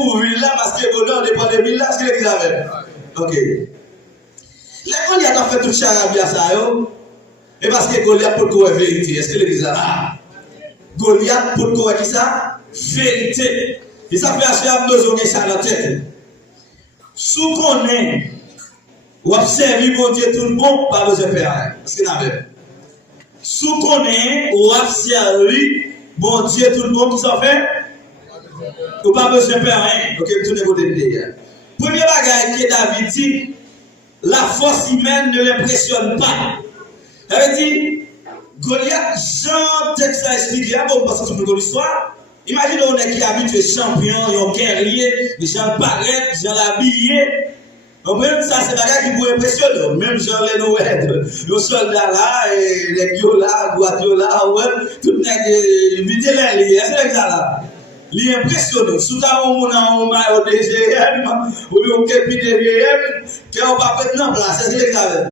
pour ville là parce que bonheur dépend de ville là, ce que l'église avait. Ok. Les Goliath ont fait tout charabia ça, yo. Et parce que Goliath pour quoi vérité, est-ce que l'église a Goliath pour quoi qui ça? Vérité. Et ça fait acheter besoin de ça dans la tête. Sous qu'on est, ou observer bon Dieu tout le monde, pas besoin de faire. Parce que n'avait. Sous qu'on est, ou observer bon Dieu tout le monde qui s'en fait, ou pas besoin de faire rien. Ok, tout le monde est déjà. Premier bagage que David dit, la force humaine ne l'impressionne pas. Ça veut dire, Goliath, Jean, texte a expliqué, bon, parce que c'est une l'histoire. Imaginez on est qui habitué champion, un guerrier, Jean paraît, Jean l'habillé. Ça, c'est bagage qui peut impressionner. Même Jean Lenoued, le soldat là, et les Guiola, Guardiola, tout le monde, vite les c'est là. Il est impressionnant. Sous ta on a un maillot DGM, ou un képi DGM, qui n'a pas fait de place, c'est ce que